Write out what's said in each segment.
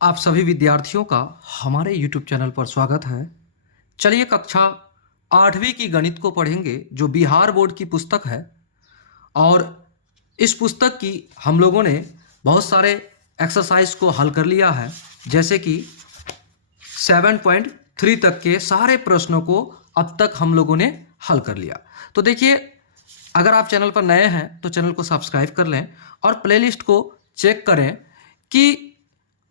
आप सभी विद्यार्थियों का हमारे YouTube चैनल पर स्वागत है। चलिए कक्षा 8वीं की गणित को पढ़ेंगे जो बिहार बोर्ड की पुस्तक है। और इस पुस्तक की हम लोगों ने बहुत सारे एक्सरसाइज को हल कर लिया है, जैसे कि 7.3 तक के सारे प्रश्नों को अब तक हम लोगों ने हल कर लिया। तो देखिए, अगर आप चैनल पर नए हैं तो चैनल को सब्सक्राइब कर लें और प्लेलिस्ट को चेक करें कि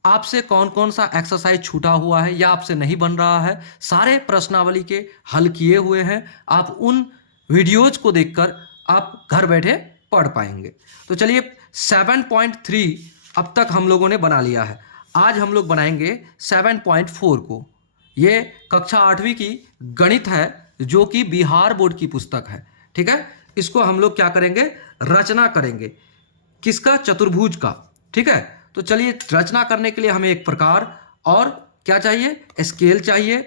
आपसे कौन कौन सा एक्सरसाइज छूटा हुआ है या आपसे नहीं बन रहा है। सारे प्रश्नावली के हल किए हुए हैं। आप उन वीडियोज को देखकर आप घर बैठे पढ़ पाएंगे। तो चलिए 7.3 अब तक हम लोगों ने बना लिया है। आज हम लोग बनाएंगे 7.4 को। ये कक्षा 8वीं की गणित है जो कि बिहार बोर्ड की पुस्तक है। ठीक है, इसको हम लोग क्या करेंगे, रचना करेंगे। किसका? चतुर्भुज का। ठीक है, तो चलिए रचना करने के लिए हमें एक प्रकार और क्या चाहिए, स्केल चाहिए।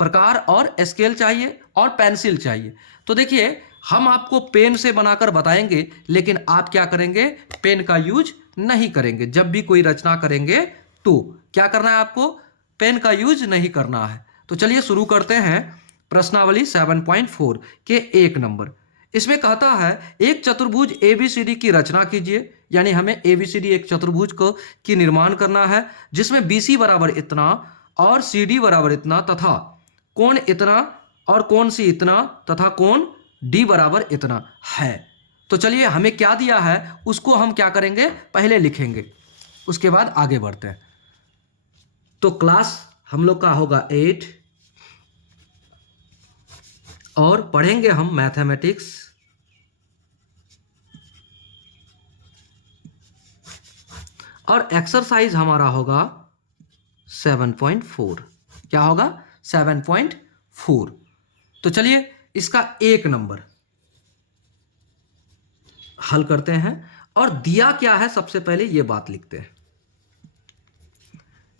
प्रकार और स्केल चाहिए और पेंसिल चाहिए। तो देखिए, हम आपको पेन से बनाकर बताएंगे, लेकिन आप क्या करेंगे, पेन का यूज नहीं करेंगे। जब भी कोई रचना करेंगे तो क्या करना है, आपको पेन का यूज नहीं करना है। तो चलिए शुरू करते हैं प्रश्नावली 7.4 के 1 नंबर। इसमें कहता है एक चतुर्भुज ABCD की रचना कीजिए। यानी हमें ABCD एक चतुर्भुज को की निर्माण करना है जिसमें BC बराबर इतना और CD बराबर इतना तथा कोण इतना और कोण C इतना तथा कोण D बराबर इतना है। तो चलिए, हमें क्या दिया है उसको हम क्या करेंगे, पहले लिखेंगे, उसके बाद आगे बढ़ते हैं। तो क्लास हम लोग का होगा 8 और पढ़ेंगे हम मैथमेटिक्स और एक्सरसाइज हमारा होगा 7.4। क्या होगा? 7.4। तो चलिए इसका 1 नंबर हल करते हैं। और दिया क्या है, सबसे पहले ये बात लिखते हैं।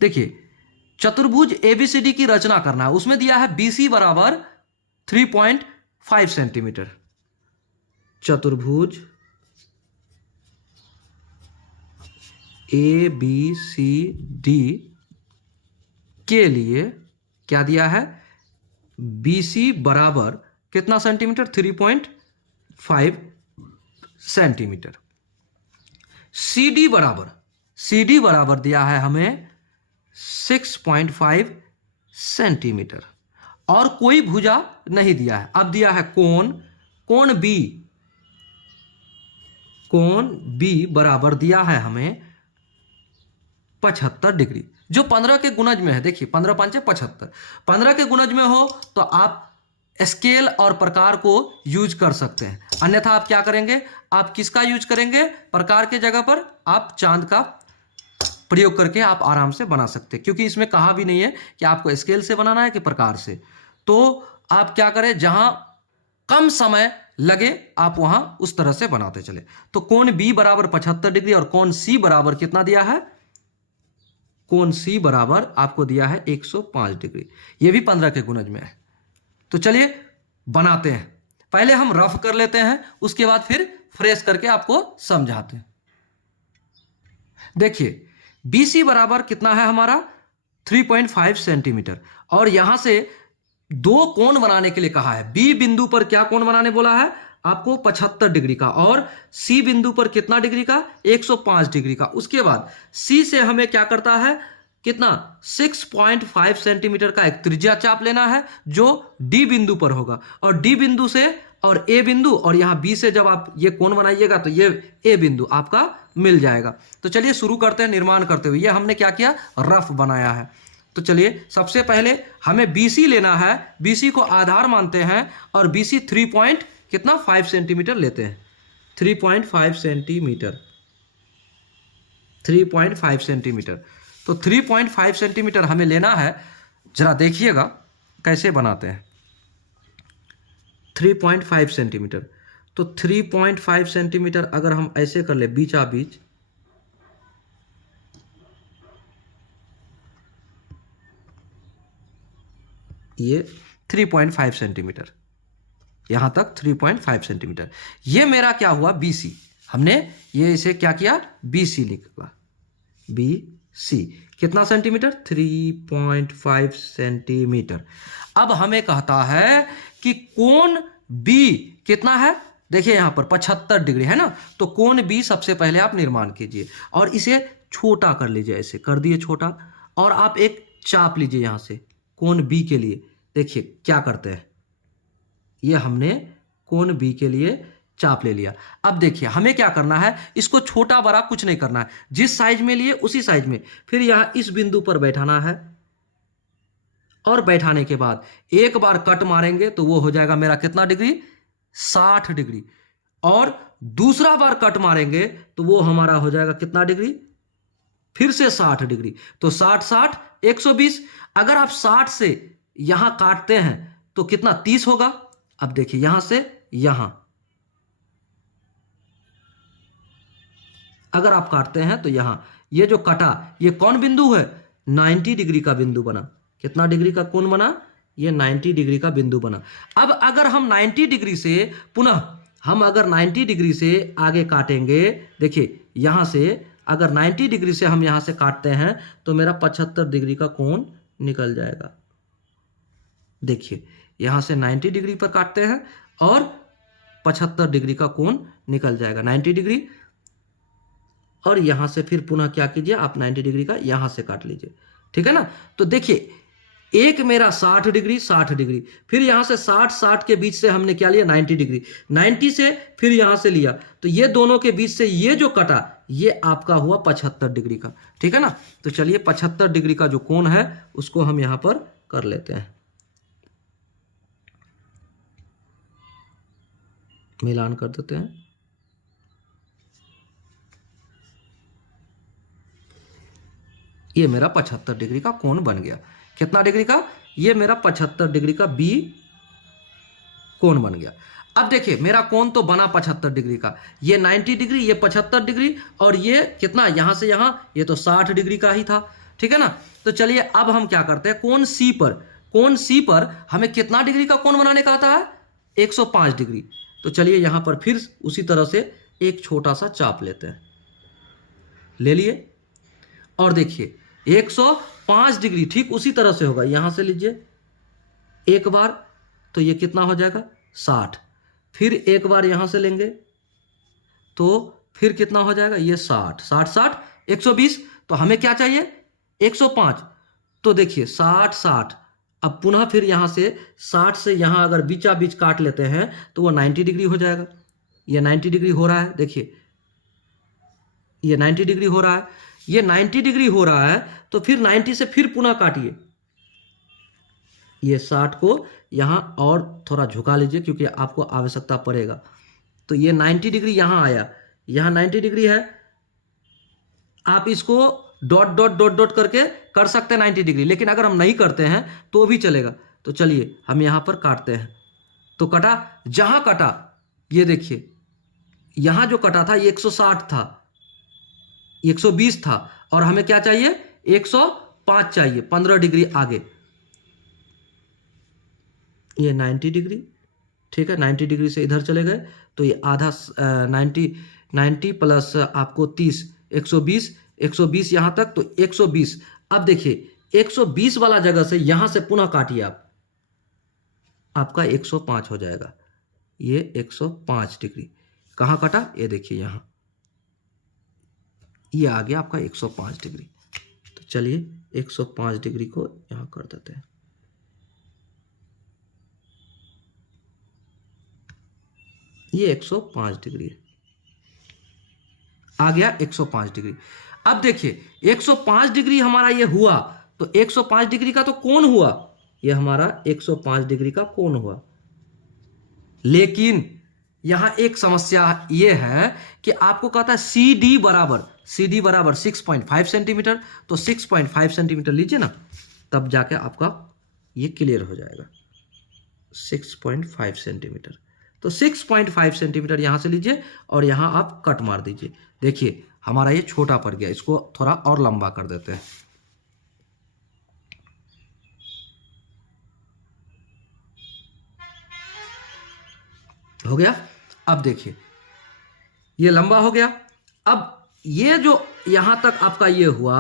देखिए, चतुर्भुज ABCD की रचना करना है। उसमें दिया है BC बराबर 3.5 सेंटीमीटर। चतुर्भुज ABCD के लिए क्या दिया है, BC बराबर कितना सेंटीमीटर, 3.5 सेंटीमीटर। CD बराबर दिया है हमें 6.5 सेंटीमीटर और कोई भुजा नहीं दिया है। अब दिया है कोण B बराबर दिया है हमें 75 डिग्री, जो 15 के गुणज में है। देखिए 15 5 75, 15 के गुणज में हो तो आप स्केल और प्रकार को यूज कर सकते हैं। अन्यथा आप क्या करेंगे, आप किसका यूज करेंगे, प्रकार के जगह पर आप चांद का प्रयोग करके आप आराम से बना सकते हैं, क्योंकि इसमें कहा भी नहीं है कि आपको स्केल से बनाना है कि प्रकार से। तो आप क्या करें, जहां कम समय लगे आप वहां उस तरह से बनाते चले। तो कोण B बराबर 75 डिग्री और कोण C बराबर कितना दिया है, कोण C बराबर आपको दिया है 105 डिग्री। यह भी 15 के गुणज में है। तो चलिए बनाते हैं। पहले हम रफ कर लेते हैं, उसके बाद फिर फ्रेश करके आपको समझाते हैं। देखिए BC बराबर कितना है हमारा, 3.5 सेंटीमीटर। और यहां से दो कोण बनाने के लिए कहा है। B बिंदु पर क्या कोण बनाने बोला है आपको, 75 डिग्री का, और C बिंदु पर कितना डिग्री का, 105 डिग्री का। उसके बाद C से हमें क्या करता है, कितना, 6.5 सेंटीमीटर का एक त्रिज्या चाप लेना है जो D बिंदु पर होगा। और D बिंदु से और A बिंदु और यहां B से जब आप ये कोण बनाइएगा तो ये A बिंदु आपका मिल जाएगा। तो चलिए शुरू करते हैं निर्माण करते हुए। ये हमने क्या किया, रफ बनाया है। तो चलिए सबसे पहले हमें BC लेना है। BC को आधार मानते हैं और BC 3.5 सेंटीमीटर लेते हैं। 3.5 सेंटीमीटर, 3.5 सेंटीमीटर। तो 3.5 सेंटीमीटर हमें लेना है। जरा देखिएगा कैसे बनाते हैं। 3.5 सेंटीमीटर, तो 3.5 सेंटीमीटर अगर हम ऐसे कर ले बीचा बीच, ये 3.5 सेंटीमीटर, यहां तक 3.5 सेंटीमीटर। ये मेरा क्या हुआ, BC। हमने ये इसे क्या किया, BC लिखा, BC। सी। कितना सेंटीमीटर? 3.5 सेंटीमीटर। अब हमें कहता है कि कोण बी कितना है? देखिए यहां पर 75 डिग्री है ना, तो कोण बी सबसे पहले आप निर्माण कीजिए और इसे छोटा कर लीजिए। ऐसे कर दिए छोटा, और आप एक चाप लीजिए यहां से कोण बी के लिए। देखिए क्या करते हैं, ये हमने कोण बी के लिए चाप ले लिया। अब देखिए हमें क्या करना है, इसको छोटा बड़ा कुछ नहीं करना है, जिस साइज में लिए उसी साइज में फिर यहां इस बिंदु पर बैठाना है, और बैठाने के बाद एक बार कट मारेंगे तो वो हो जाएगा मेरा कितना डिग्री? 60 डिग्री। और दूसरा बार कट मारेंगे तो वो हमारा हो जाएगा कितना डिग्री? फिर से 60 डिग्री। तो 60 60 120। अगर आप 60 से यहां काटते हैं तो कितना? 30 होगा। अब देखिए यहां से यहां अगर आप काटते हैं तो यहां ये जो कटा ये कौन बिंदु है? 90 डिग्री का बिंदु बना। कितना डिग्री का कोण बना? ये 90 डिग्री का बिंदु बना। अब अगर हम 90 डिग्री से पुनः हम अगर 90 डिग्री से आगे काटेंगे, देखिए यहां से अगर 90 डिग्री से हम यहां से काटते हैं तो मेरा 75 डिग्री का कोण निकल जाएगा। देखिए यहां से 90 डिग्री पर काटते हैं और 75 डिग्री का कोण निकल जाएगा। 90 डिग्री, और यहां से फिर पुनः क्या कीजिए आप 90 डिग्री का यहां से काट लीजिए, ठीक है ना। तो देखिए एक मेरा 60 डिग्री 60 डिग्री, फिर यहां से 60 60 के बीच से हमने क्या लिया? 90 डिग्री। 90 से फिर यहां से लिया, तो ये दोनों के बीच से ये जो कटा ये आपका हुआ 75 डिग्री का, ठीक है ना। तो चलिए 75 डिग्री का जो कोण है उसको हम यहां पर कर लेते हैं, मिलान कर देते हैं। ये मेरा 75 डिग्री का कोण बन गया। कितना डिग्री का? ये मेरा 75 डिग्री का बी कोण बन गया। अब देखिए मेरा कोण तो बना 75 डिग्री का, ये 90 डिग्री, ये 75 डिग्री, और ये कितना? यहां से यहां ये तो 60 डिग्री का ही था, ठीक है ना। तो चलिए अब हम क्या करते हैं, कोण सी पर, कोण सी पर हमें कितना डिग्री का कोण बनाने का आता है? 105 डिग्री। तो चलिए यहां पर फिर उसी तरह से एक छोटा सा चाप लेते हैं, ले लिए, और देखिए 105 डिग्री ठीक उसी तरह से होगा। यहां से लीजिए एक बार तो ये कितना हो जाएगा? 60। फिर एक बार यहां से लेंगे तो फिर कितना हो जाएगा? ये 60 60 60 120। तो हमें क्या चाहिए? 105। तो देखिए 60 60, अब पुनः फिर यहां से 60 से यहां अगर बीचा बीच काट लेते हैं तो वो 90 डिग्री हो जाएगा। ये 90 डिग्री हो रहा है, देखिए ये 90 डिग्री हो रहा है, ये 90 डिग्री हो रहा है। तो फिर 90 से फिर पुनः काटिए, ये 60 को यहां और थोड़ा झुका लीजिए क्योंकि आपको आवश्यकता पड़ेगा। तो ये 90 डिग्री यहां आया, यहां 90 डिग्री है। आप इसको डॉट डॉट डॉट डॉट करके कर सकते हैं 90 डिग्री, लेकिन अगर हम नहीं करते हैं तो भी चलेगा। तो चलिए हम यहां पर काटते हैं। तो कटा, जहां कटा ये देखिए यहां जो कटा था ये 160 था, 120 था, और हमें क्या चाहिए? 105 चाहिए, 15 डिग्री आगे। ये 90 डिग्री, ठीक है, 90 डिग्री से इधर चले गए तो ये आधा 90 प्लस आपको 30 120 120 यहां तक, तो 120। अब देखिए 120 वाला जगह से यहां से पुनः काटिए आप, आपका 105 हो जाएगा। ये 105 डिग्री कहां कटा? ये देखिए यहां, ये आ गया आपका 105 डिग्री। तो चलिए 105 डिग्री को यहां कर देते हैं। ये 105 डिग्री है, आ गया 105 डिग्री। अब देखिए 105 डिग्री हमारा ये हुआ, तो 105 डिग्री का तो कोण हुआ, ये हमारा 105 डिग्री का कोण हुआ। लेकिन यहां एक समस्या ये है कि आपको कहता है CD बराबर 6.5 सेंटीमीटर। तो 6.5 सेंटीमीटर लीजिए ना, तब जाके आपका ये क्लियर हो जाएगा। 6.5 सेंटीमीटर, तो 6.5 सेंटीमीटर यहां से लीजिए और यहां आप कट मार दीजिए। देखिए हमारा ये छोटा पड़ गया, इसको थोड़ा और लंबा कर देते हैं। हो गया। अब देखिए ये लंबा हो गया। अब ये जो यहां तक आपका ये हुआ,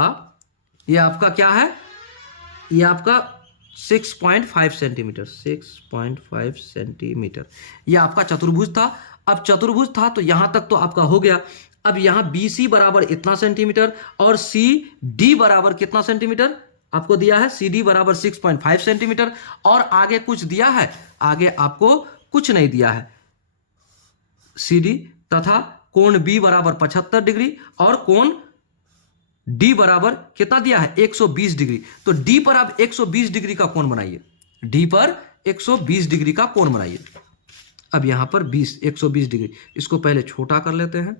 ये आपका क्या है, ये आपका 6.5 सेंटीमीटर, 6.5 सेंटीमीटर ये आपका चतुर्भुज था। अब चतुर्भुज था तो यहां तक तो आपका हो गया। अब यहां बी सी बराबर इतना सेंटीमीटर और सी डी बराबर कितना सेंटीमीटर आपको दिया है, सी डी बराबर 6.5 सेंटीमीटर। और आगे कुछ दिया है, आगे आपको कुछ नहीं दिया है। सी डी तथा कोण बी बराबर 75 डिग्री और कोण डी बराबर कितना दिया है, 120 डिग्री। तो डी पर आप 120 डिग्री का कोण बनाइए, डी पर 120 डिग्री का कोण बनाइए। अब यहां पर 120 डिग्री, इसको पहले छोटा कर लेते हैं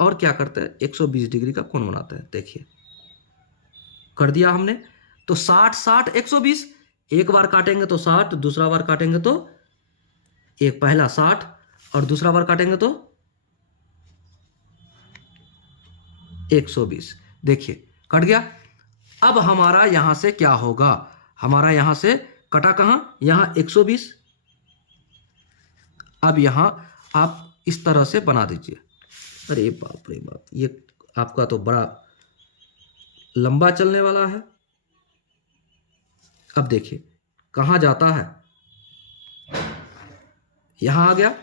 और क्या करते हैं, 120 डिग्री का कोण बनाते हैं। देखिए कर दिया हमने। तो 60 60 120, एक बार काटेंगे तो 60, दूसरा बार काटेंगे तो एक पहला 60 और दूसरा बार काटेंगे तो 120। देखिए कट गया। अब हमारा यहां से क्या होगा, हमारा यहां से कटा कहां, यहां 120। अब यहां आप इस तरह से बना दीजिए। अरे बाप रे बाप, ये आपका तो बड़ा लंबा चलने वाला है। अब देखिए कहां जाता है, यहां आ गया।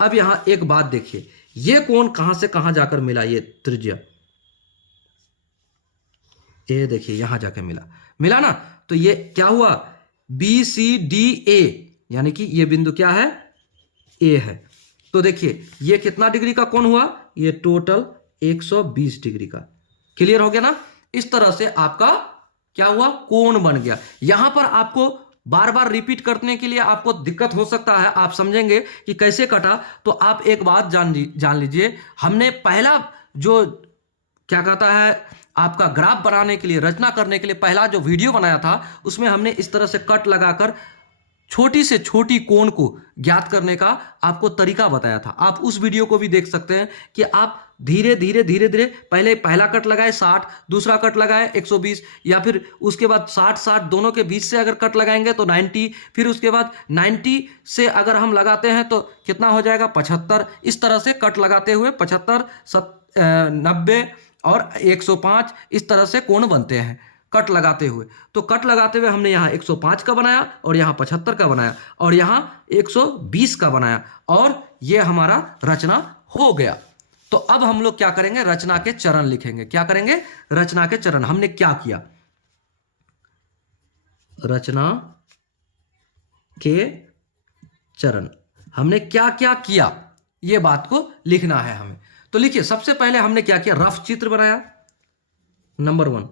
अब यहां एक बात देखिए, ये कोण कहां से कहां जाकर मिला, ये त्रिज्या, ये देखिए यहां जाकर मिला, मिला ना। तो ये क्या हुआ, बी सी डी ए, यानी कि ये बिंदु क्या है, ए है। तो देखिए ये कितना डिग्री का कोण हुआ, ये टोटल 120 डिग्री का। क्लियर हो गया ना। इस तरह से आपका क्या हुआ, कोण बन गया। यहां पर आपको बार बार रिपीट करने के लिए आपको दिक्कत हो सकता है, आप समझेंगे कि कैसे कटा। तो आप एक बात जान लीजिए, हमने पहला जो क्या कहता है आपका ग्राफ बनाने के लिए, रचना करने के लिए पहला जो वीडियो बनाया था, उसमें हमने इस तरह से कट लगाकर छोटी से छोटी कोण को ज्ञात करने का आपको तरीका बताया था। आप उस वीडियो को भी देख सकते हैं कि आप धीरे धीरे धीरे धीरे पहले पहला कट लगाए 60, दूसरा कट लगाए 120, या फिर उसके बाद 60 60 दोनों के बीच से अगर कट लगाएंगे तो 90, फिर उसके बाद 90 से अगर हम लगाते हैं तो कितना हो जाएगा 75। इस तरह से कट लगाते हुए 75 90 और 105 इस तरह से कोण बनते हैं कट लगाते हुए। तो कट लगाते हुए हमने यहाँ 105 का बनाया और यहाँ 75 का बनाया और यहाँ 120 का बनाया और ये हमारा रचना हो गया। तो अब हम लोग क्या करेंगे, रचना के चरण लिखेंगे। क्या करेंगे, रचना के चरण। हमने क्या किया, रचना के चरण हमने क्या क्या किया, ये बात को लिखना है हमें। तो लिखिए, सबसे पहले हमने क्या किया, रफ चित्र बनाया। नंबर 1,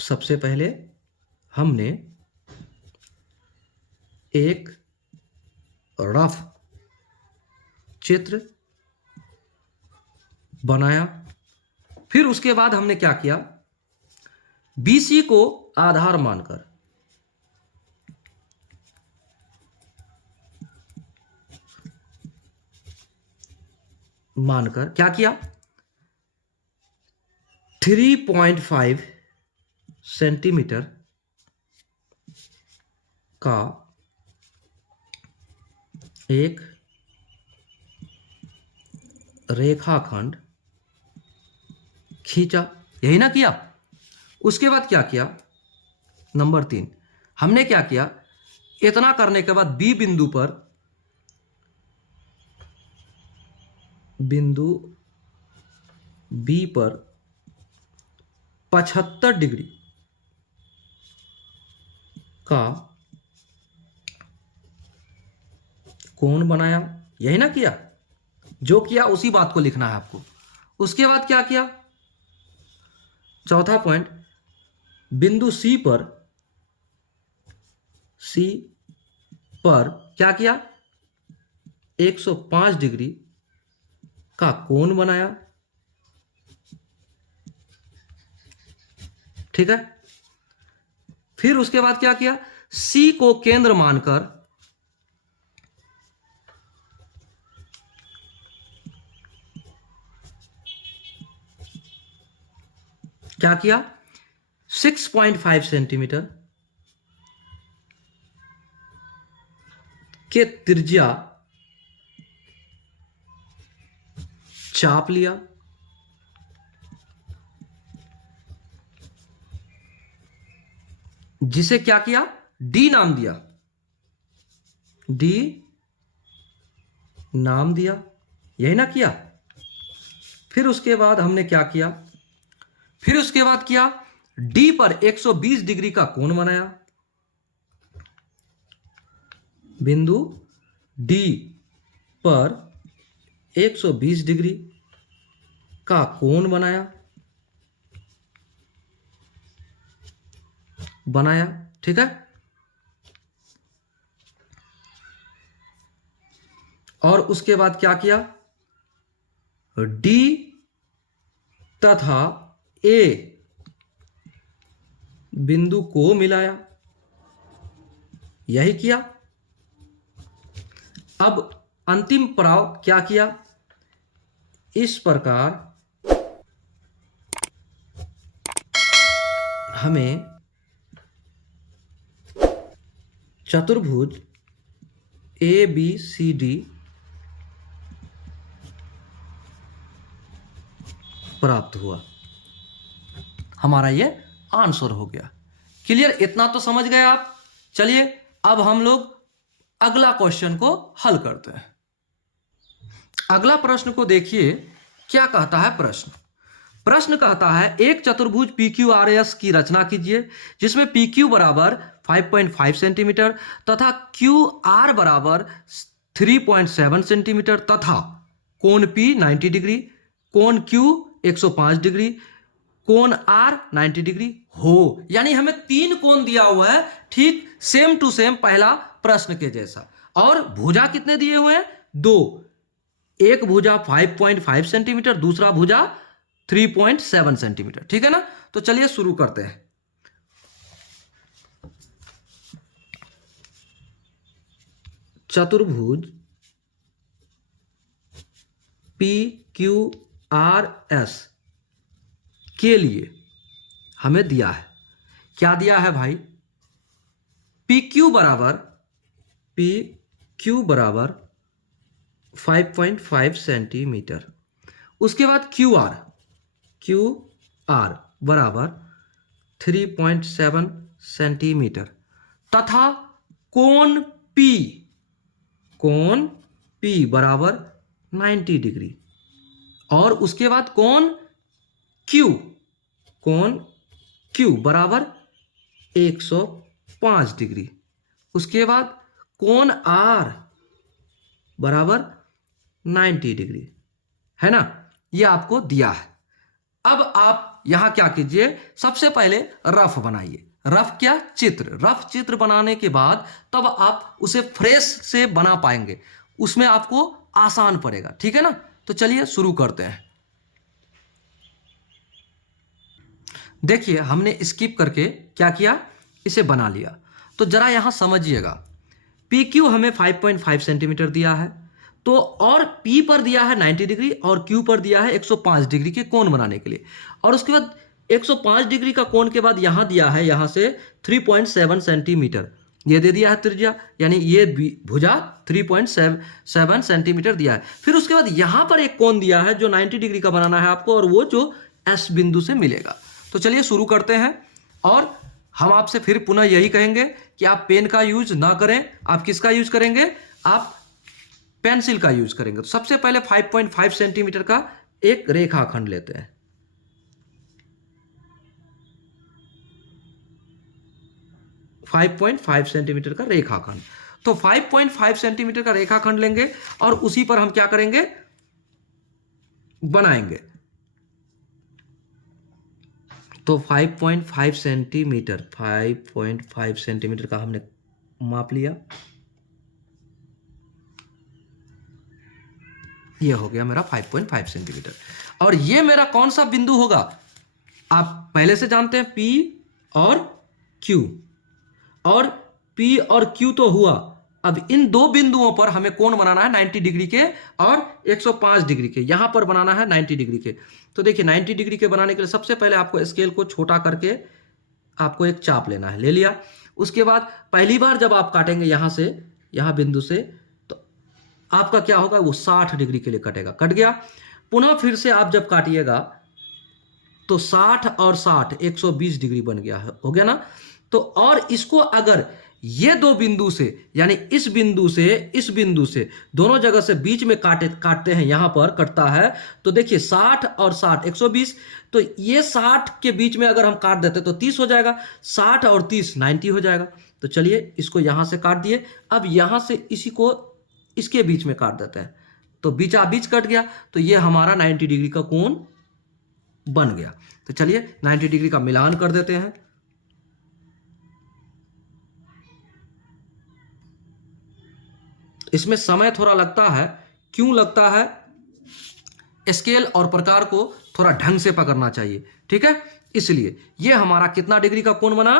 सबसे पहले हमने एक रफ चित्र बनाया। फिर उसके बाद हमने क्या किया, बीसी को आधार मानकर क्या किया, 3.5 सेंटीमीटर का एक रेखाखंड खींचा। यही ना किया। उसके बाद क्या किया, नंबर 3 हमने क्या किया, इतना करने के बाद बी बिंदु पर, बिंदु बी पर 75 डिग्री का कोण बनाया। यही ना किया, जो किया उसी बात को लिखना है आपको। उसके बाद क्या किया, चौथा पॉइंट, बिंदु सी पर क्या किया, 105 डिग्री का कोण बनाया। ठीक है। फिर उसके बाद क्या किया, सी को केंद्र मानकर क्या किया, 6.5 सेंटीमीटर के त्रिज्या चाप लिया। जिसे क्या किया, डी नाम दिया, डी नाम दिया, यही ना किया। फिर उसके बाद हमने क्या किया, फिर उसके बाद किया डी पर 120 डिग्री का कोण बनाया, बिंदु डी पर 120 डिग्री का कोण बनाया, ठीक है। और उसके बाद क्या किया, डी तथा ए बिंदु को मिलाया, यही किया। अब अंतिम पड़ाव क्या किया, इस प्रकार हमें चतुर्भुज ए बी सी डी प्राप्त हुआ, हमारा ये आंसर हो गया। क्लियर, इतना तो समझ गए आप। चलिए अब हम लोग अगला क्वेश्चन को हल करते हैं। अगला प्रश्न को देखिए, क्या कहता है प्रश्न कहता है एक चतुर्भुज पी क्यू आर एस की रचना कीजिए जिसमें पी क्यू बराबर 5.5 सेंटीमीटर तथा क्यू आर बराबर 3.7 सेंटीमीटर तथा कोण पी 90 डिग्री, कोण क्यू 105 डिग्री, कोण आर 90 डिग्री हो। यानी हमें 3 कोण दिया हुआ है, ठीक सेम टू सेम पहला प्रश्न के जैसा। और भुजा कितने दिए हुए हैं, 2, एक भुजा 5.5 सेंटीमीटर, दूसरा भुजा 3.7 सेंटीमीटर, ठीक है ना। तो चलिए शुरू करते हैं। चतुर्भुज पी क्यू आर एस के लिए हमें दिया है, क्या दिया है भाई, पी क्यू बराबर 5.5 सेंटीमीटर, उसके बाद क्यू आर बराबर 3.7 सेंटीमीटर तथा कोण पी बराबर 90 डिग्री, और उसके बाद कोण क्यू बराबर 105 डिग्री, उसके बाद कोण आर बराबर 90 डिग्री, है ना। ये आपको दिया है। अब आप यहां क्या कीजिए, सबसे पहले रफ बनाइए। रफ क्या, रफ चित्र बनाने के बाद तब आप उसे फ्रेश से बना पाएंगे, उसमें आपको आसान पड़ेगा, ठीक है ना। तो चलिए शुरू करते हैं। देखिए हमने स्किप करके क्या किया, इसे बना लिया। तो जरा यहां समझिएगा, पी क्यू हमें 5.5 सेंटीमीटर दिया है, तो और P पर दिया है 90 डिग्री और Q पर दिया है 105 डिग्री के कोण बनाने के लिए। और उसके बाद 105 डिग्री का कोण के बाद यहां दिया है, यहां से 3.7 सेंटीमीटर ये दे दिया है त्रिज्या, यानी ये भुजा 3.7 सेंटीमीटर दिया है। फिर उसके बाद यहां पर एक कोण दिया है जो 90 डिग्री का बनाना है आपको, और वो जो S बिंदु से मिलेगा। तो चलिए शुरू करते हैं। और हम आपसे फिर पुनः यही कहेंगे कि आप पेन का यूज ना करें, आप किसका यूज करेंगे, आप पेंसिल का यूज करेंगे। तो सबसे पहले 5.5 सेंटीमीटर का एक रेखाखंड लेते हैं। सेंटीमीटर का रेखाखंड, तो 5.5 सेंटीमीटर का रेखाखंड लेंगे और उसी पर हम क्या करेंगे, बनाएंगे। तो 5.5 सेंटीमीटर का हमने माप लिया, ये हो गया मेरा 5.5 सेंटीमीटर। और ये मेरा कौन सा बिंदु होगा, आप पहले से जानते हैं, P और Q, और P और Q तो हुआ। अब इन दो बिंदुओं पर हमें कोण बनाना है 90 डिग्री के और 105 डिग्री के, यहां पर बनाना है 90 डिग्री के। तो देखिए 90 डिग्री के बनाने के लिए सबसे पहले आपको स्केल को छोटा करके आपको एक चाप लेना है, ले लिया। उसके बाद पहली बार जब आप काटेंगे यहां से, यहां बिंदु से, तो आपका क्या होगा, वो 60 डिग्री के लिए कटेगा, कट गया। पुनः फिर से आप जब काटिएगा तो 60 और 60 120 डिग्री बन गया है, हो गया ना। तो और इसको अगर ये दो बिंदु से, यानी इस बिंदु से इस बिंदु से, दोनों जगह से बीच में काटते हैं, यहां पर कटता है, तो देखिए 60 और 60 120, तो ये 60 के बीच में अगर हम काट देते तो 30 हो जाएगा, 60 और 30 90 हो जाएगा। तो चलिए इसको यहां से काट दिए, अब यहां से इसी को इसके बीच में काट देते हैं, तो बीचा बीच कट गया, तो ये हमारा 90 डिग्री का कोण बन गया। तो चलिए 90 डिग्री का मिलान कर देते हैं। इसमें समय थोड़ा लगता है, क्यों लगता है? स्केल और प्रकार को थोड़ा ढंग से पकड़ना चाहिए, ठीक है, इसलिए ये हमारा कितना डिग्री का कोण बना?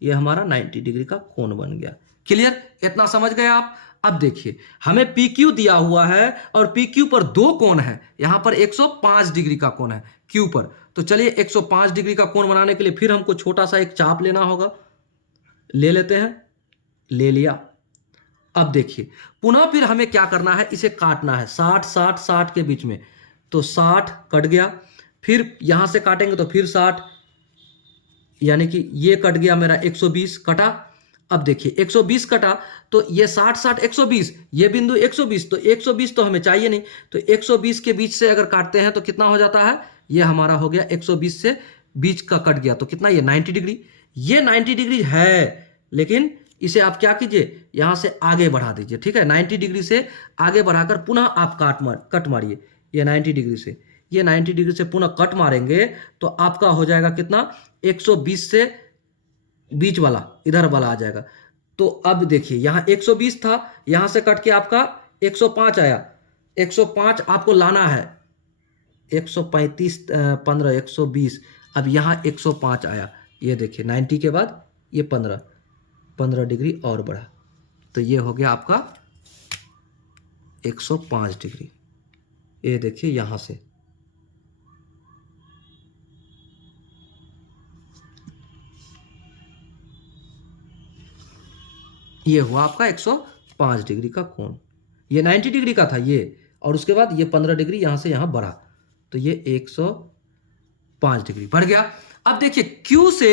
ये हमारा 90 डिग्री का कोण बन गया। क्लियर? इतना समझ गए आप? अब देखिए हमें PQ दिया हुआ है और PQ पर दो कोण है, यहां पर 105 डिग्री का कोण है Q पर। तो चलिए 105 डिग्री का कोण बनाने के लिए फिर हमको छोटा सा एक चाप लेना होगा, ले लेते हैं, ले लिया। अब देखिए पुनः फिर हमें क्या करना है, इसे काटना है 60 60 60 के बीच में, तो 60 कट गया, फिर यहां से काटेंगे तो फिर 60, यानी कि ये कट गया मेरा 120 कटा। अब देखिए 120 कटा तो ये 60 60 120, ये बिंदु 120, तो 120 तो हमें चाहिए नहीं, तो 120 के बीच से अगर काटते हैं तो कितना हो जाता है? ये हमारा हो गया 120 से बीच का कट गया, तो कितना? ये 90 डिग्री। ये 90 डिग्री है, लेकिन इसे आप क्या कीजिए, यहां से आगे बढ़ा दीजिए, ठीक है, 90 डिग्री से आगे बढ़ाकर पुनः आप कट मारिए, ये 90 डिग्री से, ये 90 डिग्री से पुनः कट मारेंगे तो आपका हो जाएगा कितना? 120 से बीच वाला इधर वाला आ जाएगा। तो अब देखिए यहां 120 था, यहां से कट के आपका 105 आया, 105 आपको लाना है, 135 15 120, अब यहां 105 आया, ये देखिए 90 के बाद ये 15 डिग्री और बढ़ा, तो ये हो गया आपका 105 डिग्री। ये देखिए यहां से ये हुआ आपका 105 डिग्री का कोण। ये 90 डिग्री का था ये, और उसके बाद ये 15 डिग्री यहां से यहां बढ़ा, तो ये 105 डिग्री बढ़ गया। अब देखिए Q से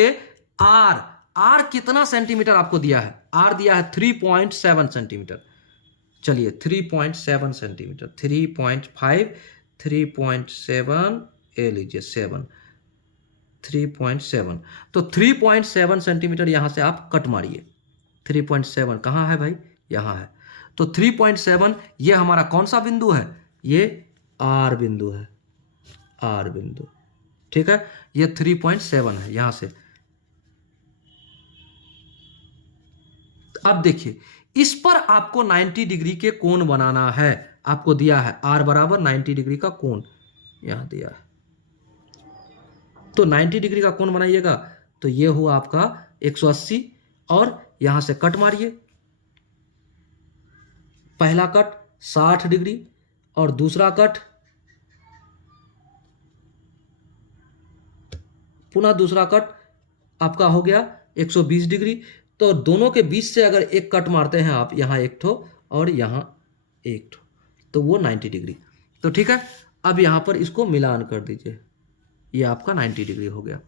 R कितना सेंटीमीटर आपको दिया है? R दिया है 3.7 सेंटीमीटर। चलिए 3.7 सेंटीमीटर, 3.5 3.7, ये लीजिए 7, 3.7, तो 3.7 सेंटीमीटर यहां से आप कट मारिए। 3.7 कहाँ है भाई? यहाँ है। तो 3.7 ये हमारा कौन सा बिंदु है? ये R बिंदु है, R बिंदु, ठीक है, ये 3.7 है यहां से। अब देखिए इस पर आपको 90 डिग्री के कोण बनाना है, आपको दिया है R बराबर 90 डिग्री का कोण, यहां दिया है, तो 90 डिग्री का कोण बनाइएगा, तो ये हुआ आपका 180, और यहां से कट मारिए, पहला कट 60 डिग्री और दूसरा कट, पुनः दूसरा कट आपका हो गया 120 डिग्री। तो दोनों के बीच से अगर एक कट मारते हैं आप, यहां एक ठो और यहां एक ठो, तो वो 90 डिग्री। तो ठीक है, अब यहां पर इसको मिलान कर दीजिए, ये आपका 90 डिग्री हो गया।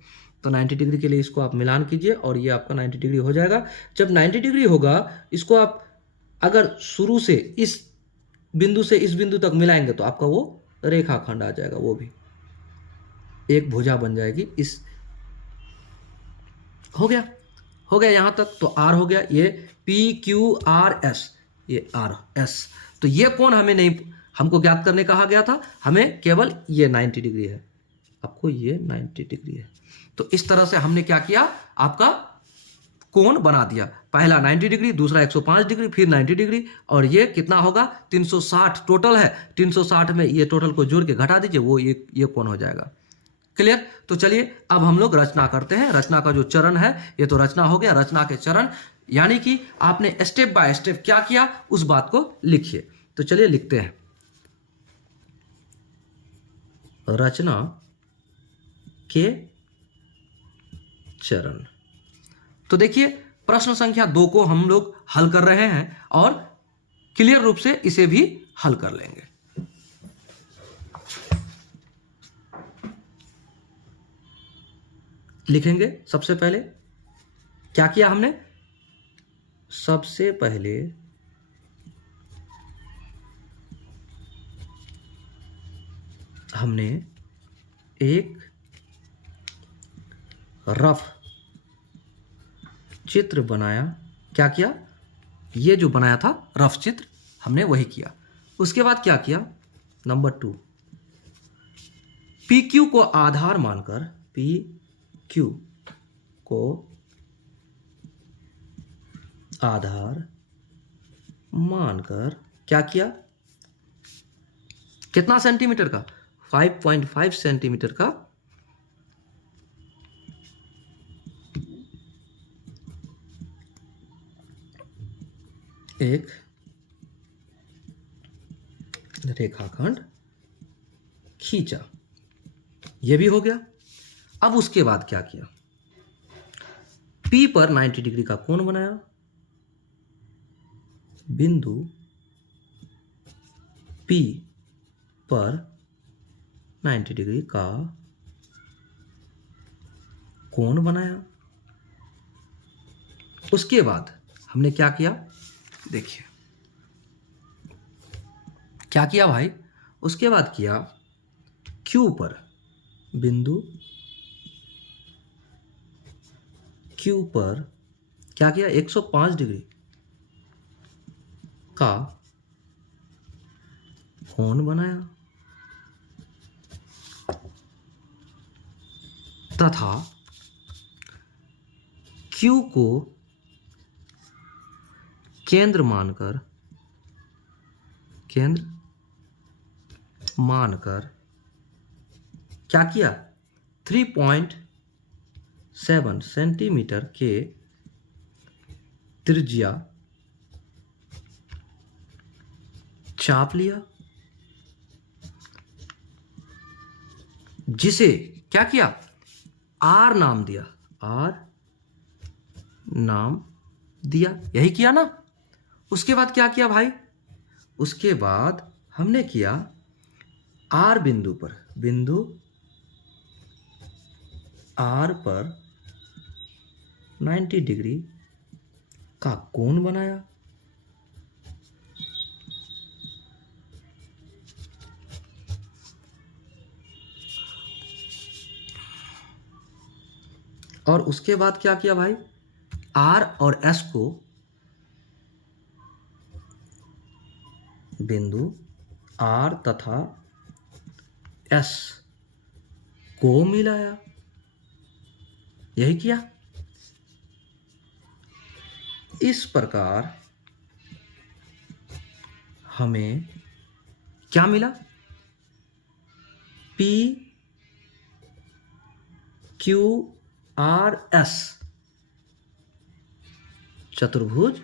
तो 90 डिग्री के लिए इसको आप मिलान कीजिए और ये आपका 90 डिग्री हो जाएगा। जब 90 डिग्री होगा, इसको आप अगर शुरू से इस बिंदु से इस बिंदु तक मिलाएंगे तो आपका वो रेखाखंड आ जाएगा, वो भी एक भुजा बन जाएगी। इस हो गया यहां तक, तो R हो गया, ये PQRS, ये RS। तो ये कोण हमें नहीं, हमको ज्ञात करने कहा गया था, हमें केवल ये 90 डिग्री है, आपको ये 90 डिग्री है। तो इस तरह से हमने क्या किया, आपका कोण बना दिया, पहला 90 डिग्री, दूसरा 105 डिग्री, फिर 90 डिग्री, और ये कितना होगा 360 टोटल है। 360 में ये टोटल को जोड़ के घटा दीजिए, वो ये कोण हो जाएगा। क्लियर? तो चलिए अब हम लोग रचना करते हैं। रचना का जो चरण है, ये तो रचना हो गया, रचना के चरण यानी कि आपने स्टेप बाय स्टेप क्या किया उस बात को लिखिए। तो चलिए लिखते हैं, रचना के चरण। तो देखिए प्रश्न संख्या 2 को हम लोग हल कर रहे हैं और क्लियर रूप से इसे भी हल कर लेंगे। लिखेंगे सबसे पहले क्या किया हमने? सबसे पहले हमने एक रफ चित्र बनाया। क्या किया? ये जो बनाया था रफ चित्र हमने वही किया। उसके बाद क्या किया? नंबर 2, पी क्यू को आधार मानकर, पी क्यू को आधार मानकर क्या किया? कितना सेंटीमीटर का? 5.5 सेंटीमीटर का एक रेखाखंड खींचा। यह भी हो गया। अब उसके बाद क्या किया? P पर 90 डिग्री का कोण बनाया। बिंदु P पर 90 डिग्री का कोण बनाया। उसके बाद हमने क्या किया? देखिए क्या किया भाई? उसके बाद किया Q पर, बिंदु Q पर क्या किया? 105 डिग्री का कोण बनाया तथा Q को केंद्र मानकर क्या किया? 3.7 सेंटीमीटर के त्रिज्या चाप लिया, जिसे क्या किया? R नाम दिया। यही किया ना? उसके बाद क्या किया भाई? उसके बाद हमने किया R बिंदु पर, बिंदु R पर 90 डिग्री का कोण बनाया। और उसके बाद क्या किया भाई? R और S को बिंदु R तथा S को मिलाया। यही किया। इस प्रकार हमें क्या मिला? P Q R S चतुर्भुज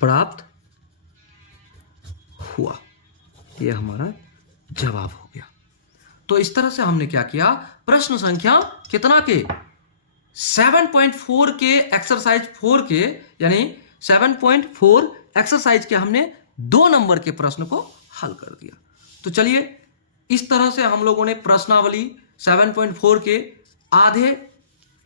प्राप्त हुआ। यह हमारा जवाब हो गया। तो इस तरह से हमने क्या किया? प्रश्न संख्या कितना के? 7.4 के एक्सरसाइज 4 के, यानी 7.4 एक्सरसाइज के हमने 2 नंबर के प्रश्न को हल कर दिया। तो चलिए इस तरह से हम लोगों ने प्रश्नावली 7.4 के आधे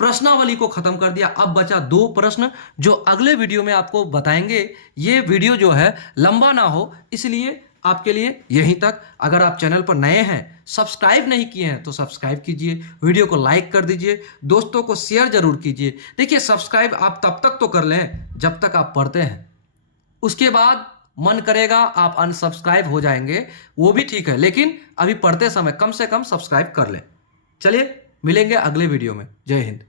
प्रश्नावली को खत्म कर दिया। अब बचा 2 प्रश्न जो अगले वीडियो में आपको बताएंगे। ये वीडियो जो है लंबा ना हो इसलिए आपके लिए यहीं तक। अगर आप चैनल पर नए हैं, सब्सक्राइब नहीं किए हैं तो सब्सक्राइब कीजिए, वीडियो को लाइक कर दीजिए, दोस्तों को शेयर जरूर कीजिए। देखिए सब्सक्राइब आप तब तक तो कर लें जब तक आप पढ़ते हैं, उसके बाद मन करेगा आप अनसब्सक्राइब हो जाएंगे, वो भी ठीक है, लेकिन अभी पढ़ते समय कम से कम सब्सक्राइब कर लें। चलिए मिलेंगे अगले वीडियो में। जय हिंद।